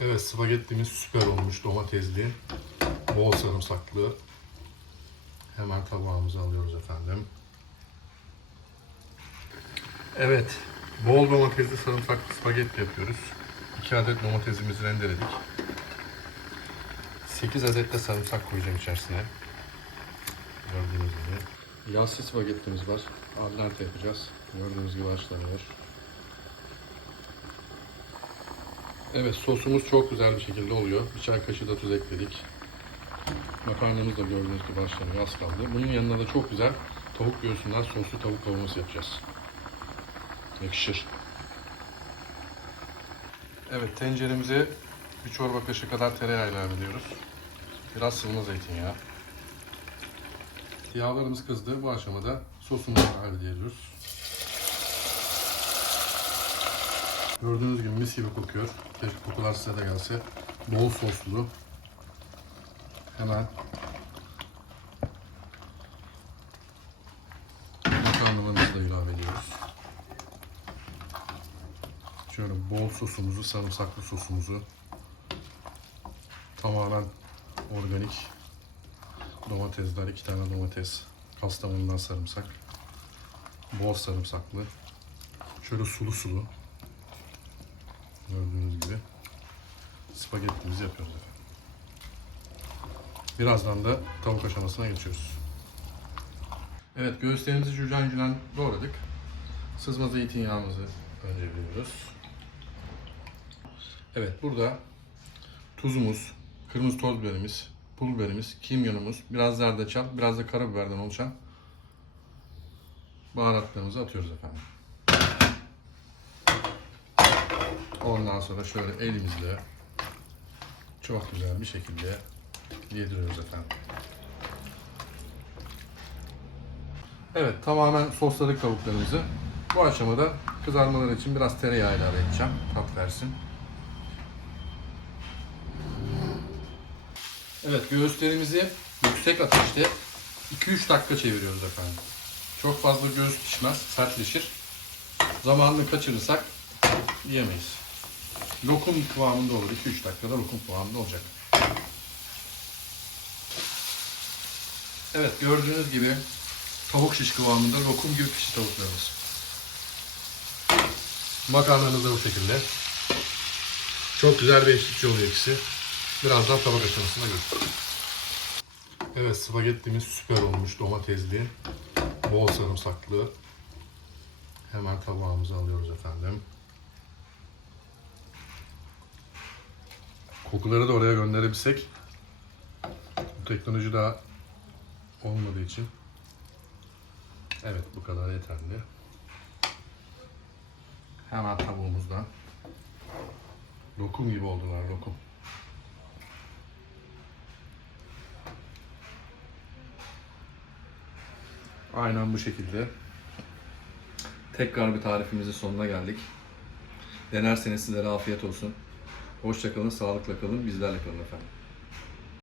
Evet spagettimiz süper olmuş domatesli. Bol sarımsaklı. Hemen tabağımıza alıyoruz efendim. Evet. Bol domatesli sarımsaklı spagetti yapıyoruz. 2 adet domatesimizi rendeledik. 8 adet de sarımsak koyacağım içerisine. Gördüğünüz gibi. Yağsız spagettimiz var. Al yapacağız. Gördüğünüz gibi haşlanıyor. Evet sosumuz çok güzel bir şekilde oluyor. Bir çay kaşığı da tuz ekledik. Makarnamız da gördüğünüz gibi haşlanıyor az kaldı. Bunun yanına da çok güzel tavuk göğsünden soslu tavuk kavurması yapacağız. Yakışır. Evet tenceremize bir çorba kaşığı kadar tereyağı ilave ediyoruz. Biraz sıvı zeytinyağı. Yağlarımız kızdı. Bu aşamada sosumuzu hallediyoruz. Gördüğünüz gibi mis gibi kokuyor. Keşke kokular size de gelse. Bol soslu. Hemen makarnalarımızı da ilave ediyoruz. Şöyle bol sosumuzu, sarımsaklı sosumuzu tamamen organik domatesler, iki tane domates, kastamonudan sarımsak, bol sarımsaklı, şöyle sulu sulu gördüğünüz gibi spagettimizi yapıyoruz efendim. Birazdan da tavuk aşamasına geçiyoruz. Evet göğüslerimizi cücen cücen doğradık. Sızma zeytinyağımızı önce veriyoruz. Evet burada tuzumuz, kırmızı toz biberimiz, pul biberimiz, kimyonumuz, biraz zerdeçal, biraz da karabiberden oluşan baharatlarımızı atıyoruz efendim. Ondan sonra şöyle elimizle çok güzel bir şekilde yediriyoruz efendim. Evet tamamen sosladık tavuklarımızı. Bu aşamada kızarmaları için biraz tereyağı ilave edeceğim. Tat versin. Evet göğüslerimizi yüksek ateşte 2-3 dakika çeviriyoruz efendim. Çok fazla göğüs pişmez, sertleşir. Zamanını kaçırırsak yiyemeyiz. Lokum kıvamında olur. 2-3 dakikada lokum kıvamında olacak. Evet gördüğünüz gibi tavuk şiş kıvamında lokum gibi pişti tavuklarımız. Makarnamız da bu şekilde. Çok güzel bir eşlikçi oluyor ikisi. Birazdan tabak aşamasına görüşürüz. Evet spagettimiz süper olmuş domatesli. Bol sarımsaklı. Hemen tabağımıza alıyoruz efendim. Kokuları da oraya gönderebilsek. Bu teknoloji daha olmadığı için. Evet bu kadar yeterli. Hemen tavuğumuzdan. Lokum gibi oldular lokum. Aynen bu şekilde. Tekrar bir tarifimizin sonuna geldik. Denerseniz sizlere afiyet olsun. Hoşçakalın, sağlıkla kalın, bizlerle kalın efendim.